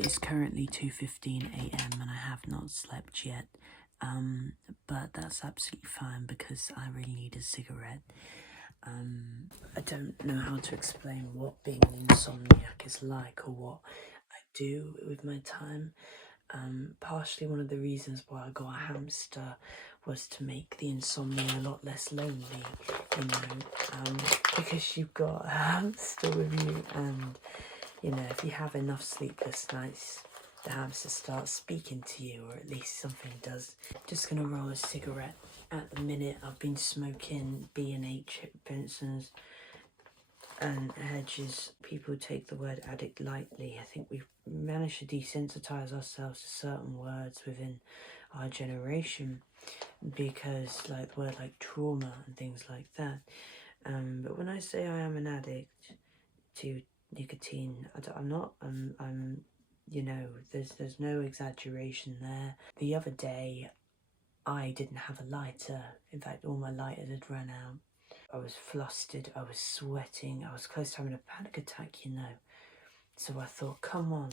It is currently 2:15 AM and I have not slept yet, but that's absolutely fine because I really need a cigarette. I don't know how to explain what being an insomniac is like or what I do with my time. Partially one of the reasons why I got a hamster was to make the insomnia a lot less lonely, you know, because you've got a hamster with you, and you know, if you have enough sleepless nights, the hamster starts speaking to you, or at least something does. Just gonna roll a cigarette. At the minute, I've been smoking B&H Benson's and Hedges. People take the word addict lightly. I think we've managed to desensitize ourselves to certain words within our generation, because like the word like trauma and things like that. But when I say I am an addict to nicotine, I'm not. You know, there's no exaggeration there. The other day, I didn't have a lighter. In fact, all my lighters had run out. I was flustered, I was sweating, I was close to having a panic attack, you know. So I thought, come on,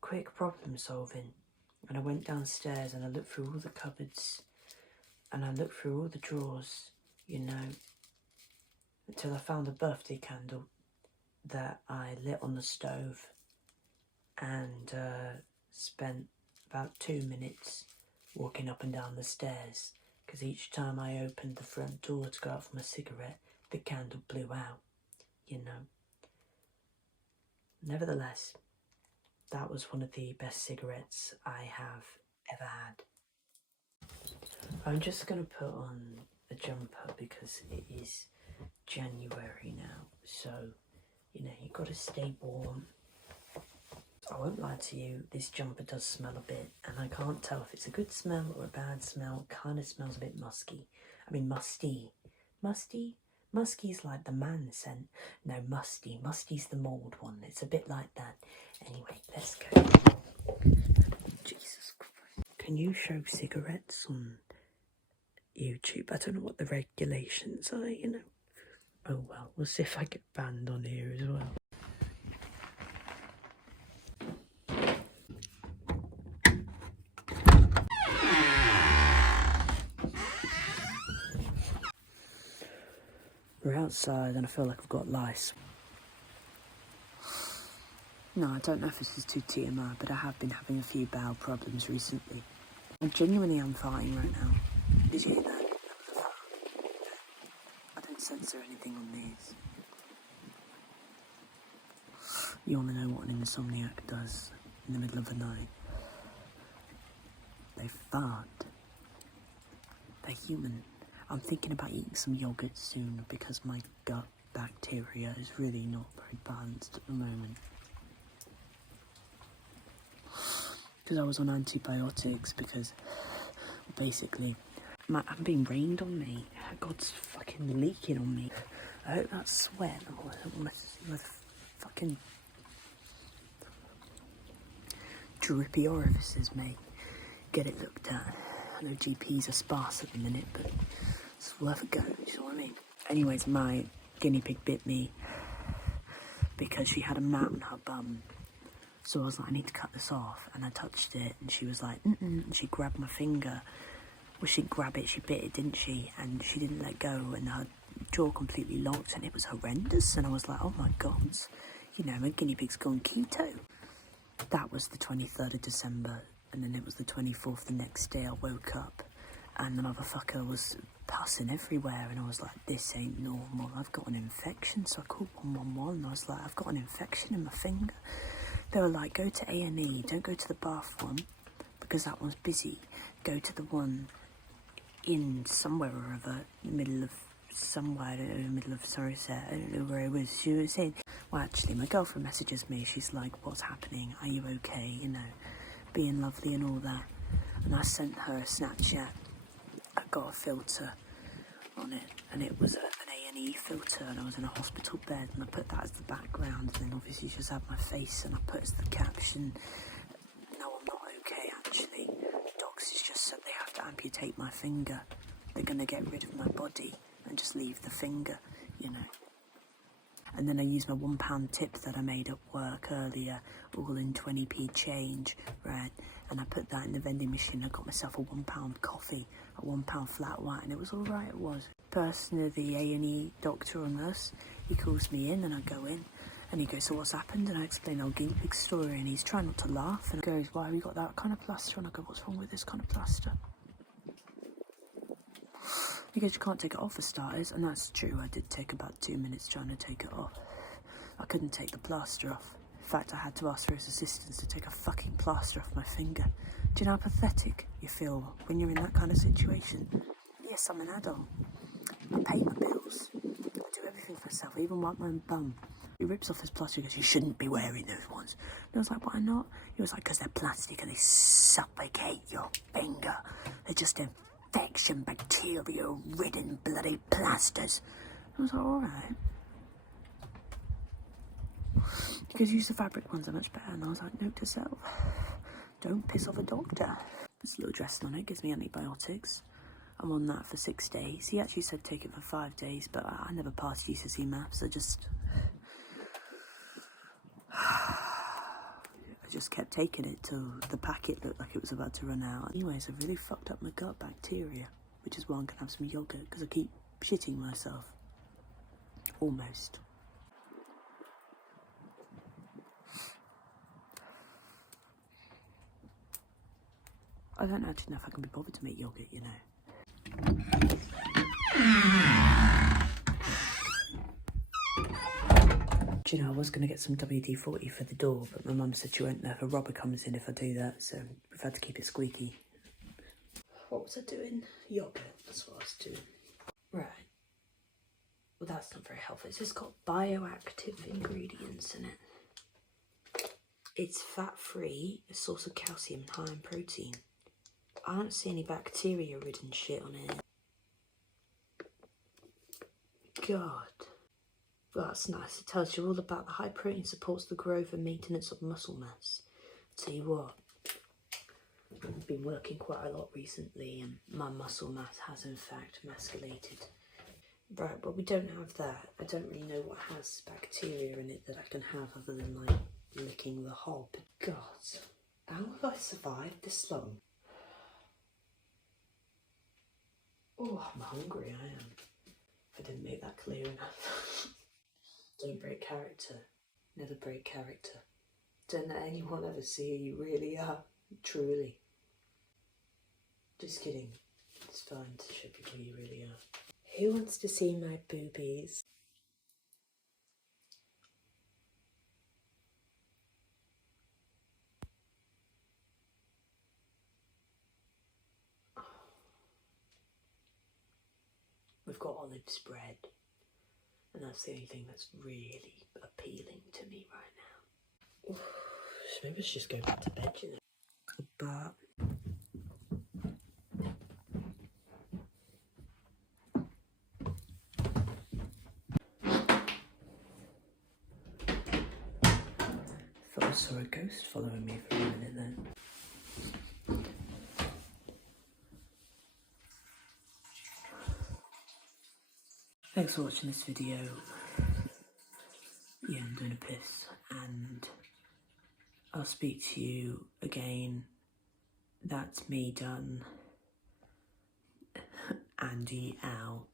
quick problem solving. And I went downstairs and I looked through all the cupboards and I looked through all the drawers, you know, until I found a birthday candle that I lit on the stove and spent about 2 minutes walking up and down the stairs, because each time I opened the front door to go out for my cigarette, the candle blew out, you know. Nevertheless, that was one of the best cigarettes I have ever had. I'm just going to put on a jumper because it is January now, so, you know, you've got to stay warm. I won't lie to you, this jumper does smell a bit, and I can't tell if it's a good smell or a bad smell. It kind of smells a bit musky. I mean, musty. Musty? Musky's like the man scent. No, musty. Musty's the mould one. It's a bit like that. Anyway, let's go. Jesus Christ. Can you show cigarettes on YouTube? I don't know what the regulations are, you know. Oh well, we'll see if I get banned on here as well. We're outside and I feel like I've got lice. No, I don't know if this is too TMI, but I have been having a few bowel problems recently. I genuinely am farting right now. Did you hear that? I don't censor anything on these. You want to know what an insomniac does in the middle of the night? They fart. They're human. I'm thinking about eating some yogurt soon because my gut bacteria is really not very balanced at the moment. Because I was on antibiotics because basically I'm being rained on me. God's fucking leaking on me. I hope that sweat my fucking drippy orifices may get it looked at. I know GPs are sparse at the minute, but it's worth a go, do you know what I mean? Anyways, my guinea pig bit me because she had a mat on her bum. So I was like, I need to cut this off. And I touched it and she was like, and she grabbed my finger. Well, she didn't grab it, she bit it, didn't she? And she didn't let go and her jaw completely locked and it was horrendous. And I was like, oh my God, you know, my guinea pig's gone keto. That was the 23rd of December. And then it was the 24th the next day. I woke up and the motherfucker was passing everywhere. And I was like, this ain't normal. I've got an infection. So I called 111 and I was like, I've got an infection in my finger. They were like, go to A&E. Don't go to the Bath one because that one's busy. Go to the one in somewhere or other, in the middle of somewhere, I don't know, in the middle of Somerset. I don't know where it was. She was saying, well, actually, my girlfriend messages me. She's like, what's happening? Are you okay? You know, being lovely and all that. And I sent her a Snapchat. I got a filter on it, and it was an A&E filter, and I was in a hospital bed, and I put that as the background, and then obviously just had my face, and I put as the caption, no, I'm not okay, actually. Docs has just said they have to amputate my finger. They're going to get rid of my body and just leave the finger, you know. And then I used my £1 tip that I made at work earlier, all in 20p change, right? And I put that in the vending machine. I got myself a £1 coffee, a £1 flat white, and it was all right, it was. Person of the A&E doctor or nurse, he calls me in and I go in. And he goes, so what's happened? And I explain our guinea pig story, and he's trying not to laugh. And he goes, why have you got that kind of plaster? And I go, what's wrong with this kind of plaster? He goes, you can't take it off for starters. And that's true, I did take about 2 minutes trying to take it off. I couldn't take the plaster off. In fact, I had to ask for his assistance to take a fucking plaster off my finger. Do you know how pathetic you feel when you're in that kind of situation? Yes, I'm an adult. I pay my bills. I do everything for myself, I even wipe my own bum. He rips off his plaster and goes, you shouldn't be wearing those ones. And I was like, why not? He was like, because they're plastic and they suffocate your finger. They're just infection, bacteria-ridden bloody plasters. I was like, all right. He goes, use the fabric ones, are much better. And I was like, note to self, don't piss off a doctor. There's a little dressing on it, gives me antibiotics. I'm on that for 6 days. He actually said take it for 5 days, but I never passed GCSE maths. I just kept taking it till the packet looked like it was about to run out. Anyways, I really fucked up my gut bacteria, which is why I'm gonna have some yogurt, because I keep shitting myself. Almost. I don't actually know if I can be bothered to make yogurt, you know. Do you know, I was going to get some WD-40 for the door, but my mum said she won't know if a robber comes in if I do that, so we've had to keep it squeaky. What was I doing? Yogurt, that's what I was doing. Right. Well, that's not very helpful. It's just got bioactive ingredients in it. It's fat-free, a source of calcium, high in protein. I don't see any bacteria-ridden shit on it. God. Well, that's nice. It tells you all about the high protein supports the growth and maintenance of muscle mass. Tell you what, I've been working quite a lot recently and my muscle mass has in fact emasculated. Right, but we don't have that. I don't really know what has bacteria in it that I can have other than like licking the hob. God, how have I survived this long? Oh, I'm hungry, I am. If I didn't make that clear enough. Don't break character. Never break character. Don't let anyone ever see who you really are. Truly. Just kidding. It's fine to show people who you really are. Who wants to see my boobies? We've got olive spread. And that's the only thing that's really appealing to me right now. Oof, so maybe let's just go back to bed, you know. But thought I saw a ghost following me for a minute then. Thanks for watching this video. Yeah, I'm doing a piss, and I'll speak to you again. That's me done. Andy out.